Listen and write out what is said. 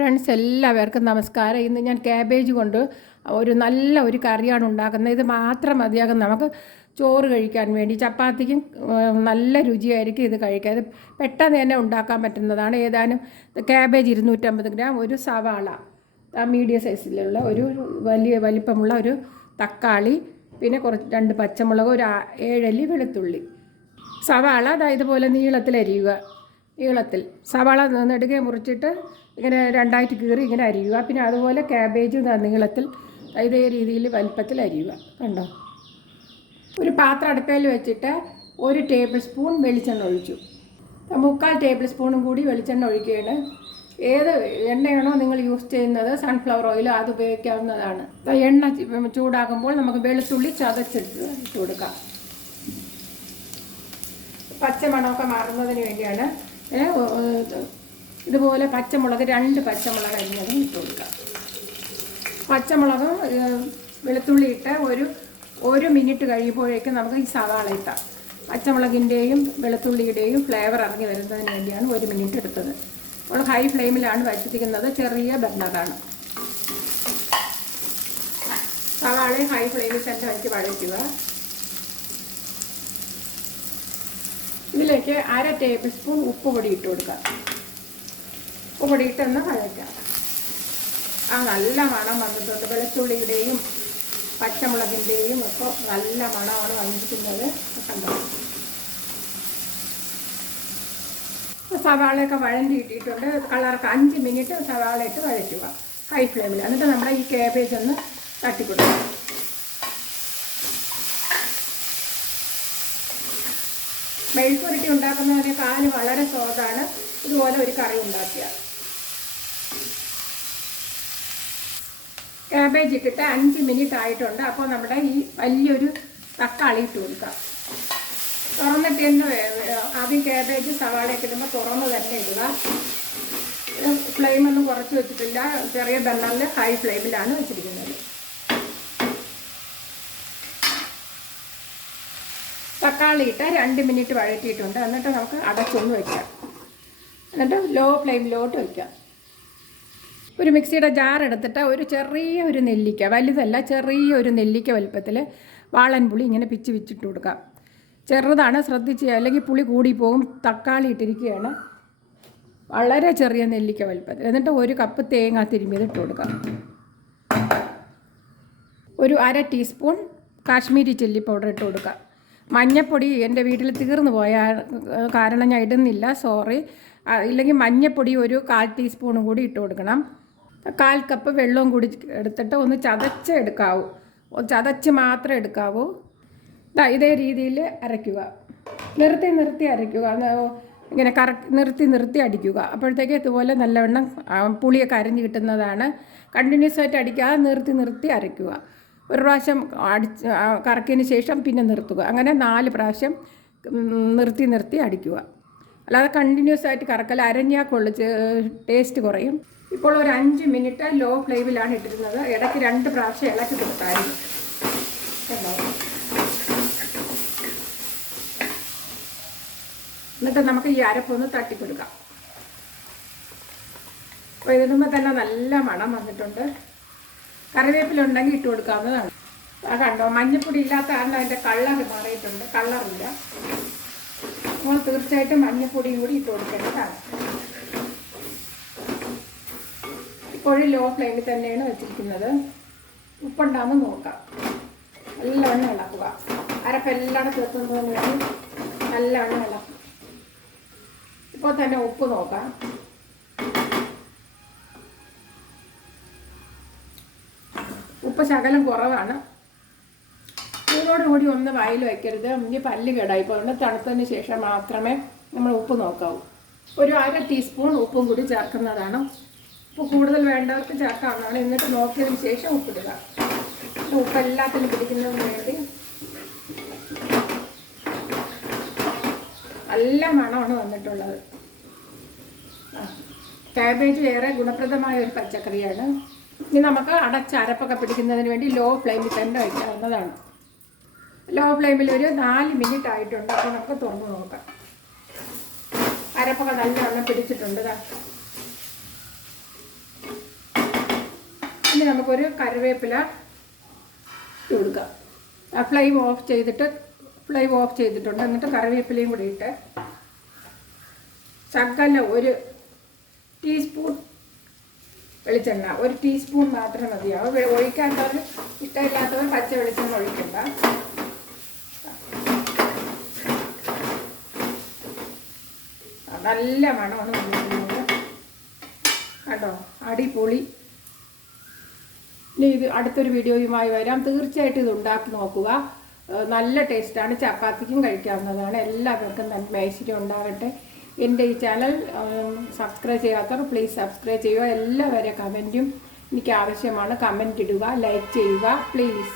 Friends എല്ലാവർക്കും നമസ്കാരം. ഇന്ന് ഞാൻ കാബേജ് കൊണ്ട് നല്ല ഒരു കറിയാണ് ഉണ്ടാക്കുന്നത്. ഇത് മാത്രം മതിയാകും നമുക്ക് ചോറ് കഴിക്കാൻ വേണ്ടി. ചപ്പാത്തിക്കും നല്ല രുചിയായിരിക്കും ഇത് കഴിക്കാൻ. ഇത് പെട്ടെന്ന് തന്നെ ഉണ്ടാക്കാൻ പറ്റുന്നതാണ്. ഏതാനും കാബേജ് 250 ഗ്രാം, ഒരു സവാള മീഡിയം സൈസിലുള്ള ഒരു വലിയ വലിപ്പമുള്ള ഒരു തക്കാളി, പിന്നെ കുറച്ച് 2 പച്ചമുളക്, ഒരു 7 അല്ലി വെളുത്തുള്ളി. സവാള ഇതുപോലെ നീളത്തിലരിയുക. നീളത്തിൽ സവാള നെടുകെ മുറിച്ചിട്ട് ഇങ്ങനെ 2ആയിട്ട് കീറി ഇങ്ങനെ അരിയുക. പിന്നെ അതുപോലെ കാബേജും നീളത്തിൽ ഇതേ രീതിയിൽ വലിപ്പത്തിൽ അരിയുക. കണ്ടോ? ഒരു പാത്രം അടുപ്പയിൽ വെച്ചിട്ട് 1 ടേബിൾ സ്പൂൺ വെളിച്ചെണ്ണ ഒഴിച്ചു. 3/4 ടേബിൾ സ്പൂണും കൂടി വെളിച്ചെണ്ണ ഒഴിക്കുകയാണ്. ഏത് എണ്ണയാണോ നിങ്ങൾ യൂസ് ചെയ്യുന്നത്, സൺഫ്ലവർ ഓയിലോ, അത് ഉപയോഗിക്കാവുന്നതാണ്. എണ്ണ ചൂടാകുമ്പോൾ നമുക്ക് വെളുത്തുള്ളി ചതച്ചിട്ട് ഇട്ട് കൊടുക്കാം. പച്ചമണമൊക്കെ മാറുന്നതിന് വേണ്ടിയാണ്. ഇതുപോലെ പച്ചമുളക് 2 പച്ചമുളക് അരിഞ്ഞതും ഇട്ട് കൊടുക്കാം. പച്ചമുളകും വെളുത്തുള്ളി ഇട്ട് ഒരു മിനിറ്റ് കഴിയുമ്പോഴേക്കും നമുക്ക് ഈ സവാള ഇട്ടാം. പച്ചമുളകിൻ്റെയും വെളുത്തുള്ളിയുടെയും ഫ്ലേവർ ഇറങ്ങി വരുന്നതിന് വേണ്ടിയാണ് 1 മിനിറ്റ് എടുത്തത്. നമ്മൾ ഹൈ ഫ്ലെയിമിലാണ് വച്ചിരിക്കുന്നത്. ചെറിയ ബർണറാണ്. സവാളയും ഹൈ ഫ്ലെയിമിൽ തന്നെ വെച്ച് വഴറ്റുക. ഇതിലേക്ക് 1/2 ടേബിൾ സ്പൂൺ ഉപ്പ് പൊടി ഇട്ട് കൊടുക്കാം. ഉപ്പ് പൊടി ഇട്ടൊന്ന് വഴറ്റാം. നല്ല മണം വന്നിട്ടുണ്ട്. വെളുത്തുള്ളിയുടെയും പച്ചമുളകിൻ്റെയും ഒക്കെ നല്ല മണമാണ് വന്നിരിക്കുന്നത്. കണ്ടോ? സവാളയൊക്കെ വഴണ്ടി ഇട്ടിട്ടുണ്ട്. കളർക്ക് 5 മിനിറ്റ് സവാള ഇട്ട് വഴറ്റുക ഹൈ ഫ്ലെയിമിൽ. എന്നിട്ട് നമ്മുടെ ഈ കാബേജ് ഒന്ന് തട്ടിക്കൊടുക്കുക. മെഴുക്കുരുട്ടി ഉണ്ടാക്കുന്നതിനേക്കാൾ വളരെ സ്വാദാണ് ഇതുപോലെ ഒരു കറി ഉണ്ടാക്കിയ. കാബേജ് ഇട്ടിട്ട് 5 മിനിറ്റ് ആയിട്ടുണ്ട്. അപ്പോൾ നമ്മുടെ ഈ വലിയൊരു തക്കാളി ഇട്ട് കൊടുക്കാം. തുറന്നിട്ട് തന്നെ ആദ്യം കാബേജ് സവാളയൊക്കെ ഇടുമ്പോൾ തുറന്ന് തന്നെ ഇടുക. ഫ്ലെയിമൊന്നും കുറച്ച് വെച്ചിട്ടില്ല. ചെറിയ ബർണറിൽ ഹൈ ഫ്ലെയിമിലാണ് വെച്ചിരിക്കുന്നത്. തക്കാളി ഇട്ട് 2 മിനിറ്റ് വഴറ്റിയിട്ടുണ്ട്. എന്നിട്ട് നമുക്ക് അടച്ചൊന്ന് വയ്ക്കാം. എന്നിട്ട് ലോ ഫ്ലെയിമിലോട്ട് വയ്ക്കാം. ഒരു മിക്സിയുടെ ജാർ എടുത്തിട്ട് ചെറിയൊരു നെല്ലിക്ക, വലുതല്ല, ചെറിയൊരു നെല്ലിക്ക വലുപ്പത്തിൽ വാളൻപുളി ഇങ്ങനെ പിച്ച് വെച്ചിട്ട് കൊടുക്കാം. ചെറുതാണ്, ശ്രദ്ധിച്ച്, അല്ലെങ്കിൽ പുളി കൂടിപ്പോകും. തക്കാളി ഇട്ടിരിക്കുകയാണ്. വളരെ ചെറിയ നെല്ലിക്ക വലുപ്പത്തിൽ. എന്നിട്ട് 1 കപ്പ് തേങ്ങ തിരുമ്മിയത് ഇട്ട് കൊടുക്കാം. ഒരു 1/2 ടീസ്പൂൺ കാശ്മീരി ചില്ലി പൗഡർ ഇട്ട് കൊടുക്കാം. മഞ്ഞപ്പൊടി എൻ്റെ വീട്ടിൽ തീർന്നു പോയ കാരണം ഞാൻ ഇടുന്നില്ല, സോറി. ഇല്ലെങ്കിൽ മഞ്ഞപ്പൊടി ഒരു 1/4 ടീസ്പൂണും കൂടി ഇട്ട് കൊടുക്കണം. 1/4 കപ്പ് വെള്ളവും കൂടി എടുത്തിട്ട് ഒന്ന് ചതച്ചെടുക്കാവൂ. ചതച്ച് മാത്രമേ എടുക്കാവൂ. ഇതേ രീതിയിൽ അരയ്ക്കുക. നിർത്തി അരയ്ക്കുക. ഇങ്ങനെ നിർത്തി അടിക്കുക. അപ്പോഴത്തേക്ക് ഇതുപോലെ നല്ലവണ്ണം പുളിയൊക്കെ അരിഞ്ഞ് കിട്ടുന്നതാണ്. കണ്ടിന്യൂസ് ആയിട്ട് അടിക്കാതെ നിർത്തി അരയ്ക്കുക. ഒരു പ്രാവശ്യം കറക്കിയതിന് ശേഷം പിന്നെ നിർത്തുക. അങ്ങനെ 4 പ്രാവശ്യം നിർത്തി അടിക്കുക. അല്ലാതെ കണ്ടിന്യൂസ് ആയിട്ട് കറക്കൽ അരഞ്ഞാൽ ടേസ്റ്റ് കുറയും. ഇപ്പോൾ ഒരു 5 മിനിറ്റ് ലോ ഫ്ലെയിമിലാണ് ഇട്ടിരുന്നത്. ഇടയ്ക്ക് 2 പ്രാവശ്യം ഇളക്കി കൊടുത്തായിരുന്നു. എന്നിട്ട് നമുക്ക് ഈ അരപ്പൊന്ന് തട്ടിക്കൊടുക്കാം. അപ്പോൾ ഇതിനുമ്പോൾ തന്നെ നല്ല മണം വന്നിട്ടുണ്ട്. കറിവേപ്പിലുണ്ടെങ്കിൽ ഇട്ട് കൊടുക്കാവുന്നതാണ്. കണ്ടോ? മഞ്ഞപ്പൊടി ഇല്ലാത്ത കാരണം അതിൻ്റെ കളർ മാറിയിട്ടുണ്ട്. കളറില്ല. നമ്മൾ തീർച്ചയായിട്ടും മഞ്ഞപ്പൊടിയും കൂടി ഇട്ട് കൊടുക്കേണ്ടതാണ്. ഇപ്പോഴും ലോ ഫ്ലെയിമിൽ തന്നെയാണ് വെച്ചിരിക്കുന്നത്. ഉപ്പുണ്ടാകുമ്പോൾ നോക്കാം. നല്ലവണ്ണം ഇളക്കുക. അരപ്പെല്ലാം ചേർക്കുന്നതിന് വേണ്ടി നല്ലവണ്ണം ഇളക്കും. ഇപ്പോൾ തന്നെ ഉപ്പ് നോക്കാം. ഉപ്പ് ശകലം കുറവാണ്. ചൂടോടുകൂടി ഒന്ന് വായിൽ വയ്ക്കരുത്. ഇനി പല്ല് കേടായി പോകുന്നത്. തണുത്തതിന് ശേഷം മാത്രമേ നമ്മൾ ഉപ്പ് നോക്കാവൂ. ഒരു 1/2 ടീസ്പൂൺ ഉപ്പും കൂടി ചേർക്കുന്നതാണ്. ഉപ്പ് കൂടുതൽ വേണ്ടവർക്ക് ചേർക്കാവുന്നതാണ്. എന്നിട്ട് നോക്കിയതിന് ശേഷം ഉപ്പിടുക. ഉപ്പ് എല്ലാത്തിനും പിടിക്കുന്നതിന് വേണ്ടി നല്ല മണമാണ് വന്നിട്ടുള്ളത്. കാബേജ് ഏറെ ഗുണപ്രദമായ ഒരു പച്ചക്കറിയാണ്. ഇനി നമുക്ക് അരപ്പൊക്കെ പിടിക്കുന്നതിന് വേണ്ടി ലോ ഫ്ലെയിമിൽ തന്നെ വയ്ക്കാവുന്നതാണ്. ലോ ഫ്ലെയിമിൽ ഒരു 4 മിനിറ്റ് ആയിട്ടുണ്ട്. അപ്പോൾ നമുക്ക് തുറന്ന് നോക്കാം. അരപ്പൊക്കെ നല്ലവണ്ണം പിടിച്ചിട്ടുണ്ട്. ഇനി നമുക്കൊരു കറിവേപ്പില ഇട്ട് കൊടുക്കാം. ഫ്ലെയിം ഓഫ് ചെയ്തിട്ടുണ്ട്. എന്നിട്ട് കറിവേപ്പിലയും കൂടി ഇട്ട് ശകലം ഒരു ടീസ്പൂൺ വെളിച്ചെണ്ണ, ഒരു ടീസ്പൂൺ മാത്രം മതിയാവും. ഒഴിക്കാത്തവർ, ഇഷ്ടമില്ലാത്തവർ പച്ച വെളിച്ചെണ്ണ ഒഴിക്കണ്ട. നല്ല മണമാണ് കേട്ടോ, അടിപൊളി. ഇനി ഇത് അടുത്തൊരു വീഡിയോയുമായി വരാം. തീർച്ചയായിട്ടും ഇത് ഉണ്ടാക്കി നോക്കുക. നല്ല ടേസ്റ്റാണ്, ചപ്പാത്തിക്കും കഴിക്കാവുന്നതാണ്. എല്ലാവർക്കും നല്ല ഐശ്വര്യം ഉണ്ടാകട്ടെ. എൻ്റെ ഈ ചാനൽ സബ്സ്ക്രൈബ് ചെയ്യാത്തവർ പ്ലീസ് സബ്സ്ക്രൈബ് ചെയ്യുക. എല്ലാവരും കമൻറ്റും എനിക്ക് ആവശ്യമാണ്. കമൻറ്റ് ഇടുക, ലൈക്ക് ചെയ്യുക പ്ലീസ്.